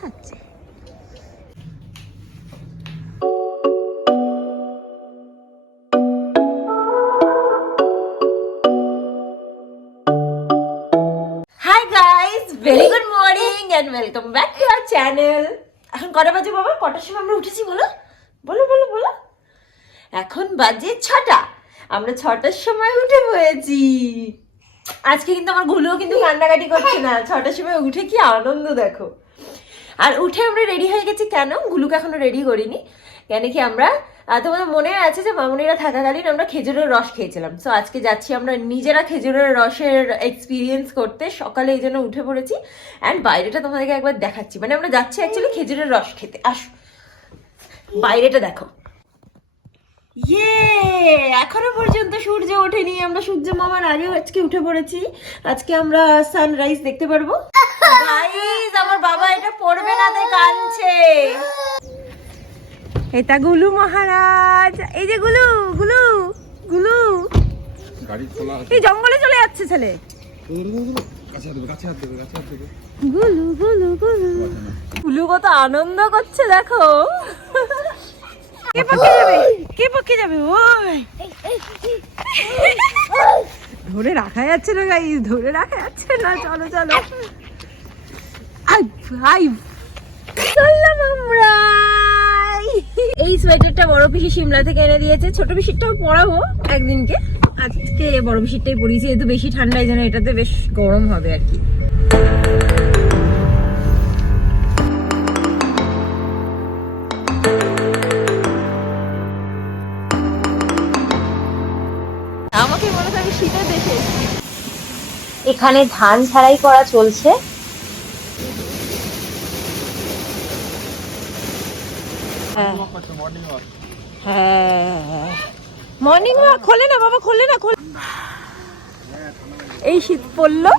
খাচ্ছে। Hi guys, very good morning and welcome back to our channel. এখন কটা বাজে বাবা? কটার সময় আমরা উঠেছি বলো বলো বলো বলো। এখন বাজে 6টা। আমরা 6টার সময় উঠে পড়েছি। আজকে কিন্তু আমার গুলোও কিন্তু কান্নাকাটি করছে না। 6টার সময় উঠে কি আনন্দ দেখো। আর উঠে আমরা রেডি হয়ে গেছি। কেন? গুলুকে এখনো রেডি করিনি। কেন কি আমরা তোমাদের মনে আছে যে মামুনিরা থাকাকালীন আমরা খেজুরের রস খেয়েছিলাম। সো আজকে যাচ্ছি আমরা নিজেরা খেজুরের রসের এক্সপিরিয়েন্স করতে। সকালে এই জন্য উঠে পড়েছি। অ্যান্ড বাইরেটা তোমাদেরকে একবার দেখাচ্ছি। মানে আমরা যাচ্ছি অ্যাকচুয়ালি খেজুরের রস খেতে। আসো, বাইরেটা দেখো। ইয়ে, এখনো পর্যন্ত সূর্য ওঠেনি। আমরা সূর্য মামার আগেও আজকে উঠে পড়েছি। আজকে আমরা সানরাইজ দেখতে পারবো। গাইস, আমার বাবা এটা পড়বে না তাই কাঁদছে। এটা গুলু মহারাজ। এই যে গুলু গুলু গুলু গাড়ি খোলা আছে। এই জঙ্গলে চলে যাচ্ছে ছেলে। গুলু গুলু গুলু গুলু কত আনন্দ করছে দেখো। কে পক্ষে যাবে? কে পক্ষে যাবে? ওই ধরে রাখা যাচ্ছে না গাইস, ধরে রাখা যাচ্ছে না। চলো চলো, চললাম আমরা। এই সোয়েটারটা বড় পিসি সিমলা থেকে এনে দিয়েছে। ছোট পিসিরটাও পরাবো একদিনকে। আজকে বড় পিসিরটাই পরিয়েছি, যেহেতু বেশি ঠান্ডায় যেন এটাতে বেশ গরম হবে আর কি। আমাকে মনে হয় শীতের দেশে। এখানে ধান ছাড়াই করা চলছে। হ্যাঁ, মর্নিং ওয়াক। খোলে না বাবা, খোলে না, খোলে। এই শীত পড়লো।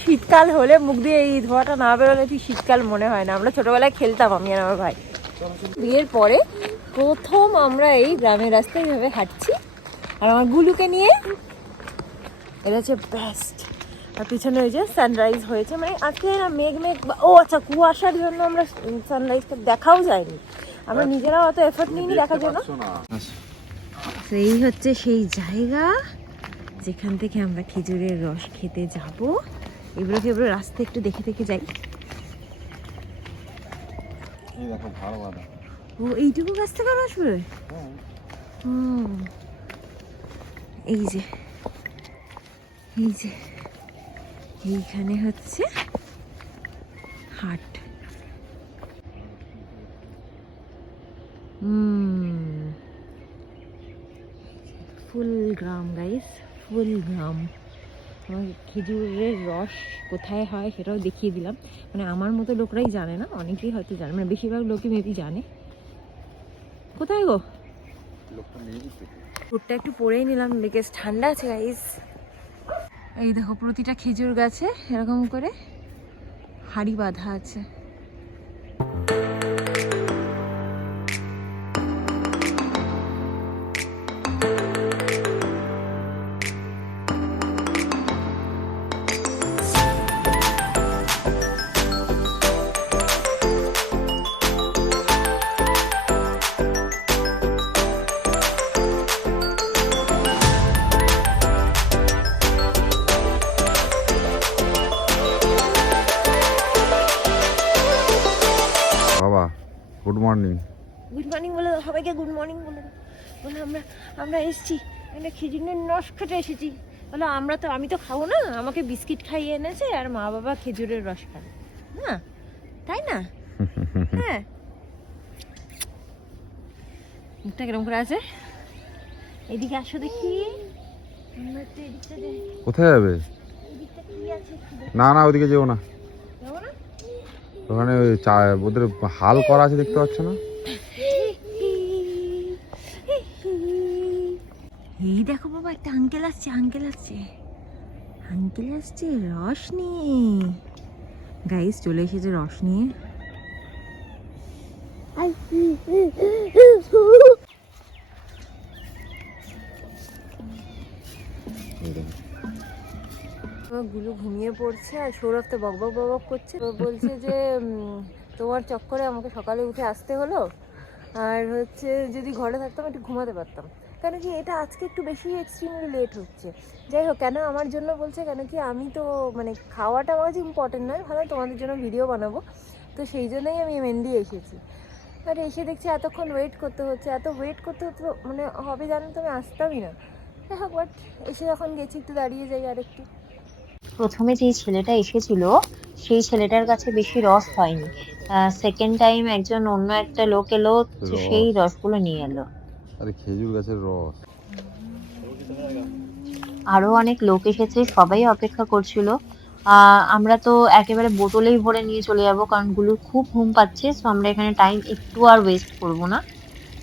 শীতকাল হলে মুখ দিয়ে এই ধোঁয়াটা না বেরোলে ঠিক শীতকাল মনে হয় না। আমরা ছোটবেলায় খেলতাম, আমি আর আমার ভাই। বিয়ের পরে প্রথম আমরা এই গ্রামের রাস্তায় এভাবে হাঁটছি। আর আমার গুলুকে নিয়ে। এটা হচ্ছে বেস্ট। আর পিছনে ওই যে সানরাইজ হয়েছে। মানে আজকে মেঘ মেঘ, ও আচ্ছা, কুয়াশার জন্য আমরা সানরাইজটা দেখাও যায়নি। আমরা নিজেরাও অত এফোর্ট নিইনি দেখার জন্য। এই হচ্ছে সেই জায়গা যেখান থেকে আমরা খেজুরের রস খেতে যাব। এগুলোকে এবার রাস্তা একটু দেখে দেখে যাই। ও এইটুকু গাছ থেকে আসবে। এই যে এই যে এইখানে হচ্ছে হাট। ফুল গ্রাম গাইস, ফুল গ্রাম। খেজুরের রস কোথায় হয় সেটাও দেখিয়ে দিলাম। মানে আমার মতো লোকরাই জানে না, অনেকেই হয়তো জানে, মানে বেশিরভাগ লোকই মেবি জানে। কোথায় গো? ফুটটা একটু পরেই নিলাম, বিকজ ঠান্ডা আছে গাইস। এই দেখো, প্রতিটা খেজুর গাছে এরকম করে হাড়ি বাঁধা আছে। Good morning. গুড মর্নিং বলে সবাইকে গুড মর্নিং বলে বলে আমরা এসেছি, আমরা খেজুরের রস খেতে এসেছি। বলো আমি তো খাবো না, আমাকে বিস্কিট খাইয়ে এনেছে আর মা বাবা খেজুরের রস খাবে না, তাই না? হ্যাঁ, মুখটা কিরম করে আছে। এদিকে আসো দেখি। কোথায় যাবে? না না, ওদিকে যেও না। ওখানে ওদের হাল করা আছে, দেখতে পাচ্ছ না? এই দেখো বাবা, একটা আঙ্কেল আসছে, আঙ্কেল আসছে, আঙ্কেল আসছে রস নিয়ে। গাইস চলে এসেছে রস নিয়ে। গুলো ঘুমিয়ে পড়ছে আর সৌরভ তো বক বক বক করছে। বলছে যে তোমার চক্করে আমাকে সকালে উঠে আসতে হলো। আর হচ্ছে যদি ঘরে থাকতাম একটু ঘুমাতে পারতাম, কেন কি এটা আজকে একটু বেশি এক্সট্রিমলি লেট হচ্ছে। যাই হোক, কেন আমার জন্য বলছে, কেন কি আমি তো মানে খাওয়াটা আমার কাছে ইম্পর্টেন্ট নয়, ভালো তোমাদের জন্য ভিডিও বানাবো, তো সেই জন্যই আমি মেহেন্দি এসেছি। আর এসে দেখছি এতক্ষণ ওয়েট করতে হচ্ছে, এত ওয়েট করতে হতে মানে হবে জানো তো আমি আসতামই না। যাই হোক, বাট এসে যখন গেছি একটু দাঁড়িয়ে যাই আর একটু। প্রথমে যেই ছেলেটা এসেছিল সেই ছেলেটার কাছে বেশি রস হয়নি। সেকেন্ড টাইম একজন অন্য একটা লোক এলো, তো সেই রসগুলো নিয়ে এলো। আরে খেজুর গাছের রস। আরো অনেক লোক এসেছে, সবাই অপেক্ষা করছিল। আমরা তো একেবারে বোতলেই ভরে নিয়ে চলে যাবো, কারণ গুলো খুব ঘুম পাচ্ছে। সো আমরা এখানে টাইম একটু আর ওয়েস্ট করবো না।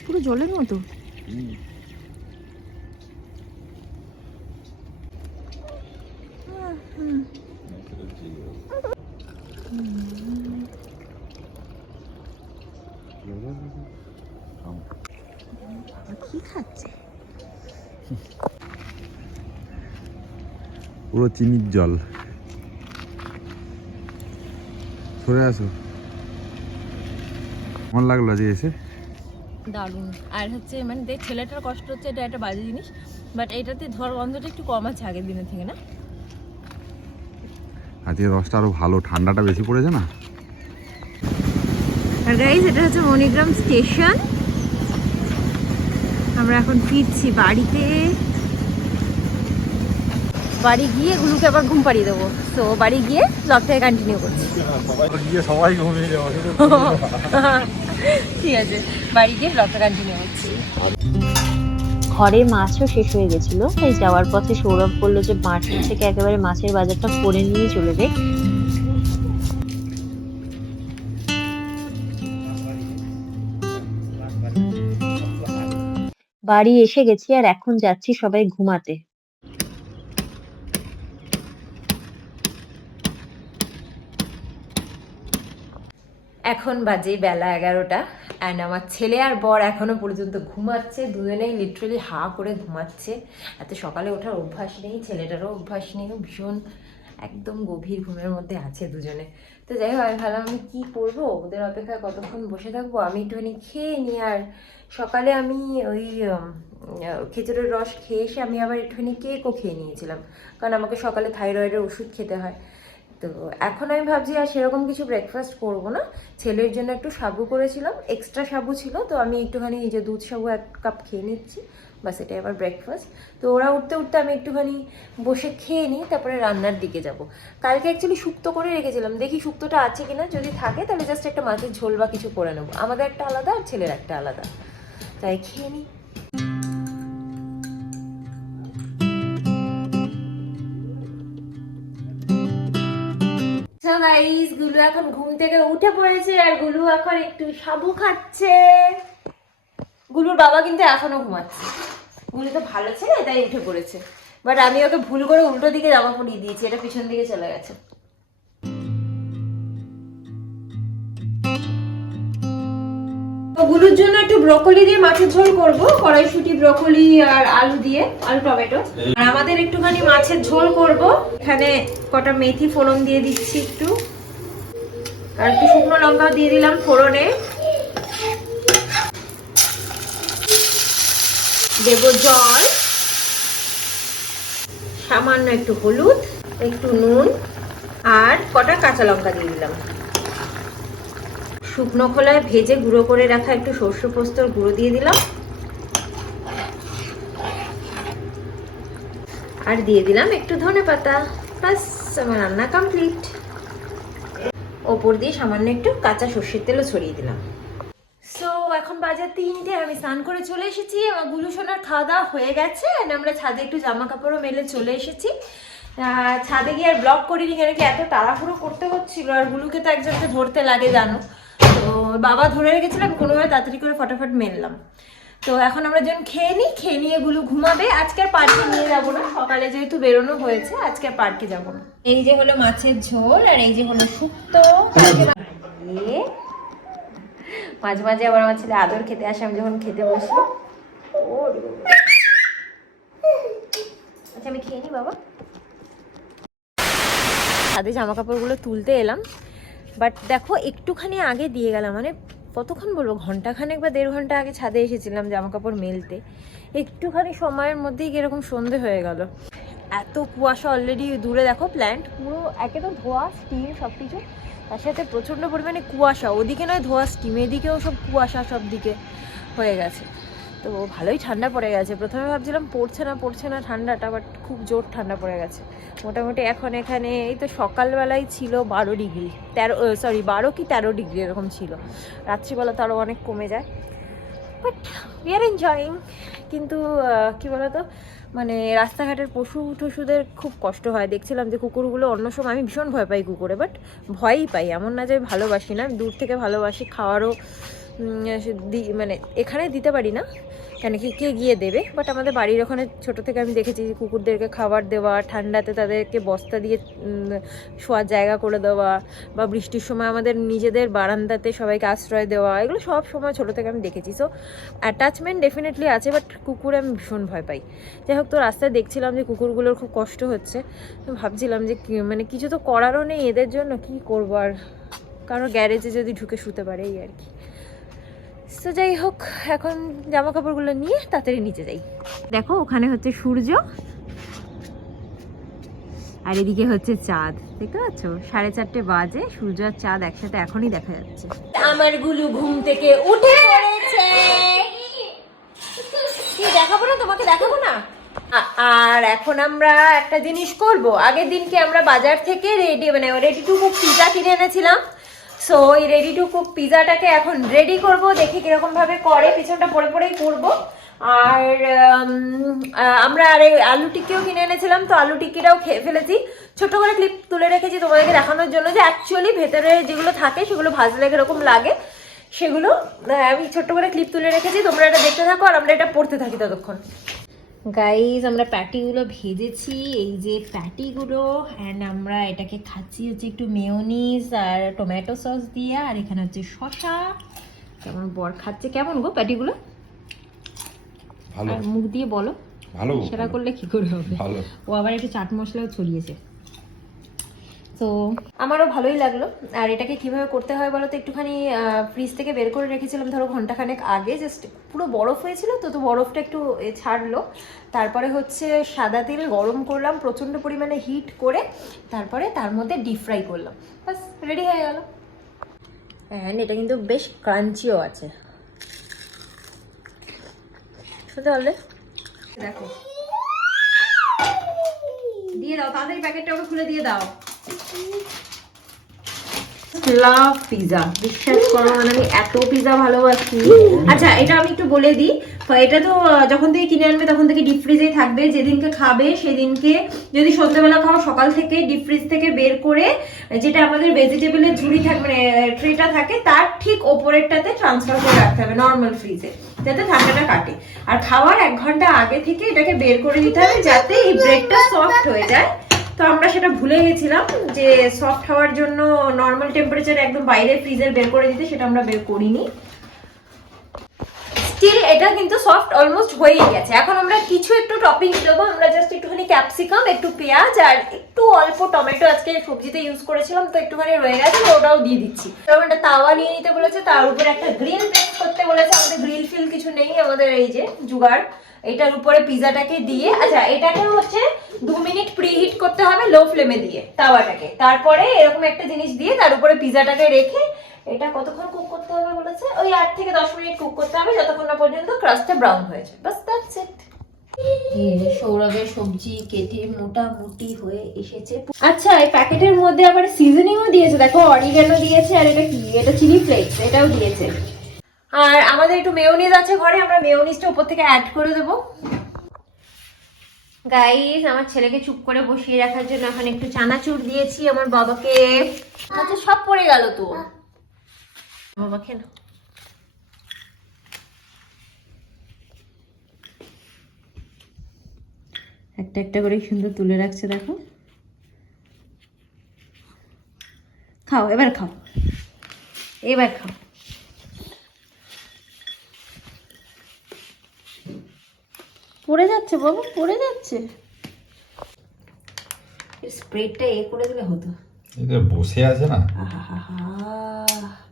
পুরো জলের মতো। কি খাচ্ছে? পুরো চিনির জল। সরে আসো। কেমন লাগলো যে এসে? দারুণ। আর হচ্ছে মানে দেখ, ছেলেটার কষ্ট হচ্ছে, এটা একটা বাজে জিনিস, বাট এটাতে ধর গন্ধটা একটু কম আছে আগের দিনের থেকে, না? আজকে রসটা আরো ভালো, ঠান্ডাটা বেশি পড়েছে না। আর গাইস, এটা হচ্ছে মণিগ্রাম স্টেশন। আমরা এখন ফিরছি বাড়িতে। বাড়ি গিয়ে গুলুকে আবার ঘুম পাড়িয়ে দেবো। তো বাড়ি গিয়ে ব্লগটাকে কন্টিনিউ করছি। সবাই ঘুমিয়ে যাবে। ঠিক আছে, বাড়ি গিয়ে ব্লগটা কন্টিনিউ করছি। ঘরে মাছও শেষ হয়ে গেছিল, তাই যাওয়ার পথে সৌরভ বললো যে মার্কেট থেকে একেবারে মাছের বাজারটা করে নিয়ে চলে যাই। বাড়ি এসে গেছি আর এখন যাচ্ছি সবাই ঘুমাতে। এখন বাজে বেলা 11টা, অ্যান্ড আমার ছেলে আর বর এখনো পর্যন্ত ঘুমাচ্ছে। দুজনেই লিটারালি হা করে ঘুমাচ্ছে। এত সকালে ওঠার অভ্যাস নেই, ছেলেটারও অভ্যাস নেই, ভীষণ একদম গভীর ঘুমের মধ্যে আছে দুজনে। তো যাই হোক, আমি ভাবলাম আমি কী করবো, ওদের অপেক্ষায় কতক্ষণ বসে থাকবো, আমি একটুখানি খেয়ে নিই। আর সকালে আমি ওই খেজুরের রস খেয়ে এসে আমি আবার একটুখানি কেকও খেয়ে নিয়েছিলাম, কারণ আমাকে সকালে থাইরয়েডের ওষুধ খেতে হয়। তো এখন আমি ভাবছি আর সেরকম কিছু ব্রেকফাস্ট করব না। ছেলের জন্য একটু সাবু করেছিলাম, এক্সট্রা সাবু ছিল, তো আমি একটুখানি এই যে দুধ সাবু 1 কাপ খেয়ে নিচ্ছি, বাস এটাই আমার ব্রেকফাস্ট। তো ওরা উঠতে উঠতে আমি একটুখানি বসে খেয়ে নিই, তারপরে রান্নার দিকে যাব। কালকে অ্যাকচুয়ালি শুক্তো করে রেখেছিলাম, দেখি শুক্তোটা আছে কিনা, যদি থাকে তাহলে জাস্ট একটা মাছের ঝোল বা কিছু করে নেবো। আমাদের একটা আলাদা আর ছেলের একটা আলাদা, তাই খেয়ে নিই। গাইস, গুলু এখন ঘুম থেকে উঠে পড়েছে, আর গুলু এখন একটু সাবু খাচ্ছে। গুলুর বাবা কিন্তু এখনো ঘুমাচ্ছে। গুলু তো ভালো ছেলে, তাই উঠে পড়েছে, বাট আমি ওকে ভুল করে উল্টো দিকে জামা পরিয়ে দিয়েছি, এটা পিছন দিকে চলে গেছে। তো গুলুর জন্য একটু ব্রকলি দিয়ে মাছের ঝোল করব, কড়াইশুঁটি, ব্রকলি আর আলু দিয়ে, আলু টমেটো। আর আমাদের একটুখানি মাছের ঝোল করব। এখানে কটা মেথি ফোড়ন দিয়ে দিচ্ছি একটু, আর একটু শুকনো লঙ্কাও দিয়ে দিলাম ফোড়নে। দেব জল, সামান্য একটু হলুদ, একটু নুন, আর কটা কাঁচা লঙ্কা দিয়ে দিলাম। শুকনো খোলায় ভেজে গুঁড়ো করে রাখা একটু সর্ষে পোস্তর গুঁড়ো দিয়ে দিলাম, আর দিয়ে দিলাম একটু ধনেপাতা। ব্যাস, আমার রান্না কমপ্লিট। ওপর দিয়ে সামান্য একটু কাঁচা সর্ষের তেলও ছড়িয়ে দিলাম। সো এখন বাজে 3টে, আমি স্নান করে চলে এসেছি। আমার গুলু সোনার খাওয়া দাওয়া হয়ে গেছে, আমরা ছাদে একটু জামা কাপড়ও মেলে চলে এসেছি। ছাদে গিয়ে আর ব্লগ করিনি, কেন কি এত তাড়াহুড়ো করতে হচ্ছিল, আর গুলুকে তো একজনকে ধরতে লাগে জানো, তো বাবা ধরে রেখেছিল, আমি কোনোভাবে তাড়াতাড়ি করে ফটাফট মেললাম। তো এখন আমরা যখন খেয়ে নিই, খেয়ে নিয়ে গুলু ঘুমাবে। আজকে আর পার্কে নিয়ে যাবো না, সকালে যেহেতু বেরোনো হয়েছে, আজকে আর পার্কে যাবো না। এই যে হলো মাছের ঝোল, আর এই যে হলো শুক্তো। মাঝে মাঝে আবার আমার ছেলে আদর খেতে আসে, আমি যখন খেতে বসি। আচ্ছা, আমি খেয়ে নি বাবা। ছাদে জামা কাপড়গুলো তুলতে এলাম, বাট দেখো একটুখানি আগে দিয়ে গেলাম, মানে কতক্ষণ বলবো, ঘন্টাখানেক বা 1.5 ঘন্টা আগে ছাদে এসেছিলাম জামা কাপড় মেলতে, একটুখানি সময়ের মধ্যেই এরকম সন্ধে হয়ে গেল। এত কুয়াশা অলরেডি, দূরে দেখো প্ল্যান্ট পুরো একে তো ধোয়া স্টিম সব কিছু, তার সাথে প্রচণ্ড পরিমাণে কুয়াশা, ওদিকে নয় ধোয়া স্টিম, এদিকেও সব কুয়াশা সব দিকে হয়ে গেছে। তো ভালোই ঠান্ডা পড়ে গেছে, প্রথমে ভাবছিলাম পড়ছে না ঠান্ডাটা, বাট খুব জোর ঠান্ডা পড়ে গেছে মোটামুটি। এখন এখানে এই তো সকালবেলায় ছিল 12 ডিগ্রি, 12 কি 13 ডিগ্রি এরকম ছিল, রাত্রিবেলা তো আরও অনেক কমে যায়, বাট উই আর এনজয়িং। কিন্তু কি বলতো, মানে রাস্তাঘাটের পশুদের খুব কষ্ট হয়। দেখছিলাম যে কুকুরগুলো অন্য সময়, আমি ভীষণ ভয় পাই কুকুরে, বাট ভয়ই পাই, এমন না যে ভালোবাসি না, দূর থেকে ভালোবাসি, খাওয়ারও মানে এখানে দিতে পারি না, কেন কি কে গিয়ে দেবে, বাট আমাদের বাড়ির ওখানে ছোটো থেকে আমি দেখেছি কুকুরদেরকে খাবার দেওয়া, ঠান্ডাতে তাদেরকে বস্তা দিয়ে শোয়ার জায়গা করে দেওয়া, বা বৃষ্টির সময় আমাদের নিজেদের বারান্দাতে সবাইকে আশ্রয় দেওয়া, এগুলো সব সময় ছোটো থেকে আমি দেখেছি। সো অ্যাটাচমেন্ট ডেফিনেটলি আছে, বাট কুকুরে আমি ভীষণ ভয় পাই। যাই হোক, তো রাস্তায় দেখছিলাম যে কুকুরগুলোর খুব কষ্ট হচ্ছে, ভাবছিলাম যে মানে কিছু তো করারও নেই এদের জন্য, কি করবো আর, কারোর গ্যারেজে যদি ঢুকে শুতে পারে এই আর কি। তো যাই হোক, এখন জামা কাপড়গুলো নিয়ে তাড়াতাড়ি নিচে যাই। দেখো ওখানে হচ্ছে সূর্য আর এদিকে হচ্ছে চাঁদ, দেখতে পাচ্ছ 4:30 বাজে, সূর্য আর চাঁদ একসাথে এখনই দেখা যাচ্ছে। আমার গুলু ঘুম থেকে উঠে পড়েছে, কি দেখাবো না তোমাকে, দেখাবো না। আর এখন আমরা একটা জিনিস করব, আগের দিনকে আমরা বাজার থেকে রেডি টু কুক পিজা কিনে এনেছিলাম। সো এই রেডি টু কুক পিজাটাকে এখন রেডি করব, দেখি কিরকম ভাবে করে, পিছনটা পরেই করব। আর আমরা আর আলু টিক্কিও কিনে এনেছিলাম, তো আলু টিক্কিটাও খেয়ে ফেলেছি। ছোট করে ক্লিপ তুলে রেখেছি তোমাদেরকে দেখানোর জন্য যে অ্যাকচুয়ালি ভেতরে যেগুলো থাকে সেগুলো ভাজলে কিরকম লাগে, সেগুলো আমি ছোট্ট করে ক্লিপ তুলে রেখেছি। তোমরা এটা দেখতে থাকো আর আমরা এটা পড়তে থাকি ততক্ষণ। গাইজ, আমরা প্যাটিগুলো ভেজেছি, এই যে প্যাটিগুলো, অ্যান্ড আমরা এটাকে খাচ্ছি হচ্ছে একটু মেয়োনিজ আর টমেটো সস দিয়ে, আর এখানে হচ্ছে শসা। কেমন বর খাচ্ছে, কেমন গো প্যাটিগুলো? ভালো। আর মুখ দিয়ে বলো, ভালো, সেরা করলে কি করে হবে? ভালো। ও আবার একটু চাট মশলাও ছড়িয়েছে, তো আমারও ভালোই লাগলো। আর এটাকে কিভাবে করতে হয় বলো তো, একটুখানি ফ্রিজ থেকে বের করে রেখেছিলাম ধরো ঘন্টাখানেক আগে, জাস্ট পুরো বরফ হয়েছিল, তো বরফটা একটু ছাড়লো। তারপরে হচ্ছে সাদা তেল গরম করলাম প্রচণ্ড পরিমাণে, হিট করে তারপরে তার মধ্যে ডিপ ফ্রাই করলাম, বাস রেডি হয়ে গেল। হ্যাঁ, এটা কিন্তু বেশ ক্রাঞ্চিও আছে, শুনতে পারলে? দেখো, দিয়ে দাও তাড়াতাড়ি, প্যাকেটটা ওকে খুলে দিয়ে দাও। লাভ পিজা, বিশ্বাস করো, মানে আমি এত পিজা ভালোবাসি। আচ্ছা, এটা আমি একটু বলে দিই, এটা তো যখন থেকে কিনে আনবে তখন থেকে ডিপ ফ্রিজেই থাকবে, যেদিনকে খাবে সেদিনকে, যদি সন্ধ্যাবেলা খাও সকাল থেকে ডিপ ফ্রিজ থেকে বের করে, যেটা আমাদের ভেজিটেবলের ঝুড়ি থাকে মানে ট্রেটা থাকে, তার ঠিক ওপরেরটাতে ট্রান্সফার করে রাখতে হবে নর্মাল ফ্রিজে, যাতে ঠান্ডাটা কাটে। আর খাওয়ার 1 ঘন্টা আগে থেকে এটাকে বের করে দিতে হবে, যাতে এই ব্রেডটা সফট হয়ে যায়। তো আমরা সেটা ভুলে গেছিলাম যে সফট হওয়ার জন্য নর্মাল টেম্পারেচারে একদম বাইরে ফ্রিজের বের করে দিতে, সেটা আমরা বের করিনি। স্টিল এটা কিন্তু সফট অলমোস্ট হয়েই গেছে। এখন আমরা কিছু একটু টপিংস দেবো, আমরা জাস্ট একটুখানি ক্যাপসিকাম, একটু পেঁয়াজ আর একটু অল্প টমেটো আজকে সবজিতে ইউজ করেছিলাম, তো একটুখানি রয়ে গেছে, ওটাও দিয়ে দিচ্ছি। এরকম একটা তাওয়া নিয়ে নিতে বলেছে, তার উপরে একটা গ্রিল প্রেস করতে বলেছে। আমাদের গ্রিল ফিল কিছু নেই, আমাদের এই যে জুগাড়, এটার উপরে পিজাটাকে দিয়ে, আচ্ছা এটাকে হচ্ছে 2 মিনিট প্রিহিট করতে হবে লো ফ্লেমে দিয়ে তাওয়াটাকে, তারপরে এরকম একটা জিনিস দিয়ে তার উপরে পিজাটাকে রেখে এটা কতক্ষণ কুক করতে হবে বলেছে, ওই 8 থেকে 10 মিনিট কুক করতে হবে, যতক্ষণ না পর্যন্ত ক্রাস্টটা ব্রাউন হয়ে যায়, বাস দ্যাটস ইট। সৌরভের সবজি কেটে মোটামুটি হয়ে এসেছে। আচ্ছা, এই প্যাকেটের মধ্যে আবার সিজনিংও দিয়েছে, দেখো অরিগানো দিয়েছে, আর এটা কি, এটা চিলি ফ্লেক্স, এটাও দিয়েছে। আর আমাদের একটু মেয়োনিজ আছে ঘরে, আমরা মেয়োনিজটা উপর থেকে অ্যাড করে দেবো। গাইস, আমার ছেলেকে চুপ করে বসিয়ে রাখার জন্য এখন একটু চানাচুর দিয়েছি আমার বাবাকে। আচ্ছা, সব পড়ে গেল তো বাবাকে না, একটা একটা করে সুন্দর তুলে রাখছে, দেখো। খাও, এবার খাও, এবার খাও। পড়ে যাচ্ছে বাবু, পড়ে যাচ্ছে। স্প্রেডটা করে দিলে হতো, এদের বসে আছে না।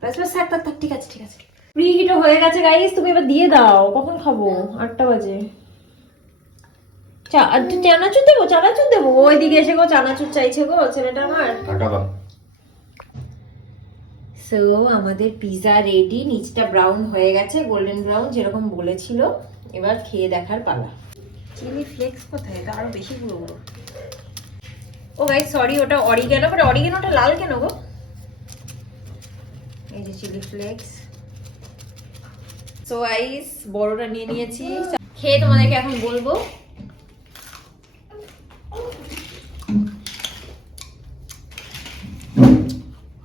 ব্যাস ব্যাস থাক থাক থাক, ঠিক আছে ঠিক আছে। প্রিহিটও হয়ে গেছে গাইস, তুমি এবার দিয়ে দাও। কখন খাবো? 8টা বাজে। চানাচুর দেবো, চানাচুর দেবো। ওইদিকে এসে গো চানাচুর চাইছে গো ছেলেটা আমার। টাকা দাও। সো আমাদের পিজা রেডি, নিচটা ব্রাউন হয়ে গেছে, গোল্ডেন ব্রাউন যেরকম বলেছিল। এবার খেয়ে দেখার পালা। চিলি ফ্লেক্স কোথায়? এটা আরো বেশি গুঁড়ো গুঁড়ো। ও গাইস সরি, ওটা অরিগ্যানো, বাট অরিগ্যানোটা লাল কেন গো? এই যে চিলি ফ্লেক্স। সো গাইস বড়টা নিয়ে নিয়েছি, খেয়ে তোমাদেরকে এখন বলবো।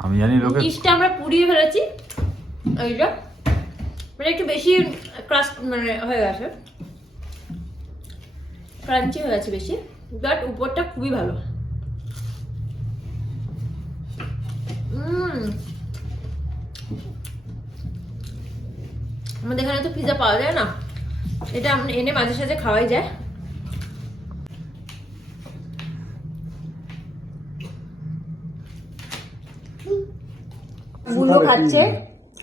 আমি জানি লোকে চিজটা আমরা পুড়িয়ে ফেলেছি, এইটা মানে একটু বেশি ক্রাস্ট মানে হয়ে গেছে, ক্রাঞ্চি হয়ে গেছে বেশি, বাট উপরটা খুবই ভালো। আমাদের এখানে তো পিজা পাওয়া যায় না, এটা এনে মাঝে সাঝে খাওয়াই যায়। গুলু খাচ্ছে,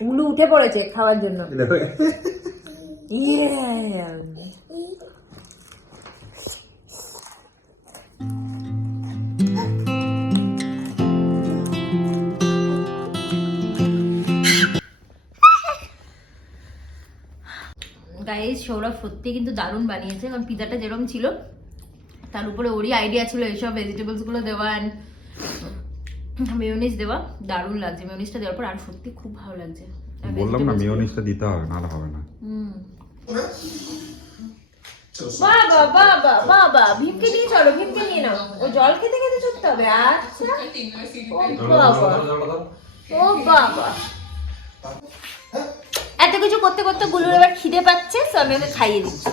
গুলু উঠে পড়েছে খাওয়ার জন্য। গাইস সৌরভ সত্যি কিন্তু দারুণ বানিয়েছে, কারণ পিজাটা যেরকম ছিল তার উপরে ওরই আইডিয়া ছিল এইসব ভেজিটেবলস গুলো দেওয়া, মেয়োনিজ দেওয়া। দারুণ লাগছে মেয়োনিজটা দেওয়ার পর, আর সত্যি খুব ভালো লাগছে। বললাম না মেয়োনিজটা দিতে হবে, নাহলে হবে না। বাবা বাবা বাবা, ভীমকে নিয়ে চলো, ভীমকে নিয়ে নাও। ও জল খেতে খেতে চলতে হবে। আচ্ছা ও বাবা, ও বাবা, এত কিছু করতে করতে গুলুর এবার খিদে পাচ্ছে, তো আমি ওকে খাইয়ে দিচ্ছি।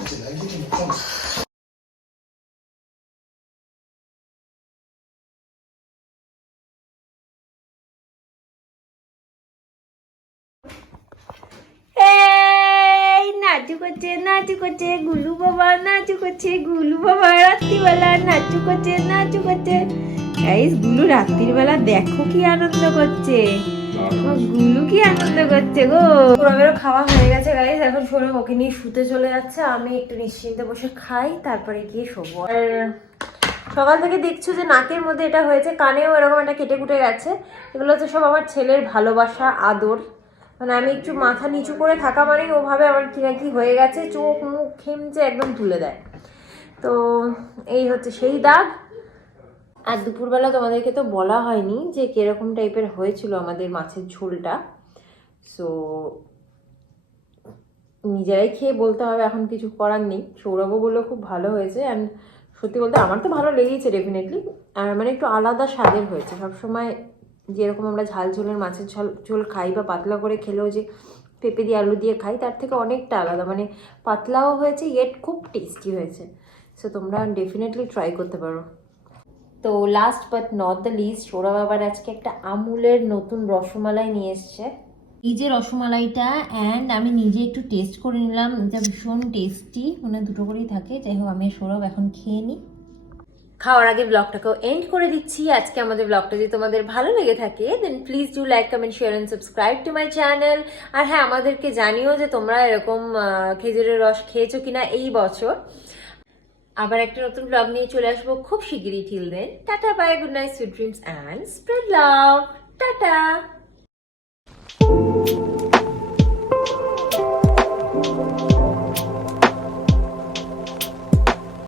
নাচু করছে, নাচু করছে গুলু বাবা, নাচু করছে গুলু বাবা, রাত্রিবেলা নাচু করছে, নাচু করছে। গাইস গুলু রাত্রির বেলা দেখো কি আনন্দ করছে, গুলু কি আনন্দ করছে গো। সৌরভেরও খাওয়া হয়ে গেছে গাইস, এখন সৌরভ ওকে নিয়ে শুতে চলে যাচ্ছে, আমি একটু নিশ্চিন্তে বসে খাই, তারপরে গিয়ে শোবো। আর সকাল থেকে দেখছো যে নাকের মধ্যে এটা হয়েছে, কানেও এরকম একটা কেটে কুটে গেছে। এগুলো হচ্ছে সব আমার ছেলের ভালোবাসা, আদর। মানে আমি একটু মাথা নিচু করে থাকা মানেই ওভাবে আমার কি না কি হয়ে গেছে, চোখ মুখ খেমচে একদম তুলে দেয়। তো এই হচ্ছে সেই দাগ। আর দুপুরবেলা তোমাদেরকে তো বলা হয়নি যে কিরকম টাইপের হয়েছিল আমাদের মাছের ঝোলটা। সো নিজেরাই খেয়ে বলতে হবে, এখন কিছু করার নেই। সৌরভও বললো খুব ভালো হয়েছে, অ্যান্ড সত্যি বলতে আমার তো ভালো লেগেছে ডেফিনেটলি। আর মানে একটু আলাদা স্বাদের হয়েছে। সবসময় যেরকম আমরা ঝাল ঝোলের মাছের ঝোল খাই বা পাতলা করে খেলেও যে পেঁপে দিয়ে আলু দিয়ে খাই, তার থেকে অনেকটা আলাদা, মানে পাতলাও হয়েছে ইয়েট খুব টেস্টি হয়েছে। সো তোমরা ডেফিনেটলি ট্রাই করতে পারো। তো last but not the least, Sourav আবার আজকে একটা আমুলের নতুন রসমালাই নিয়ে এসছে। এই যে রসমালাইটা, অ্যান্ড আমি নিজে একটু টেস্ট করে নিলাম, এটা ভীষণ টেস্টি, মানে দুটো করেই থাকে। যাই হোক আমি সৌরভ এখন খেয়ে নিই। খাওয়ার আগে ব্লগটাকেও এন্ড করে দিচ্ছি। আজকে আমাদের ব্লগটা যদি তোমাদের ভালো লেগে থাকে then please do like, comment, share and subscribe to my channel. আর হ্যাঁ, আমাদেরকে জানিও যে তোমরা এরকম খেজুরের রস খেয়েছো কিনা এই বছর। আবার একটা নতুন ব্লগ নিয়ে চলে আসবো খুব শিগগিরই। Till then tata, bye, good night, sweet dreams and spread love. Tata.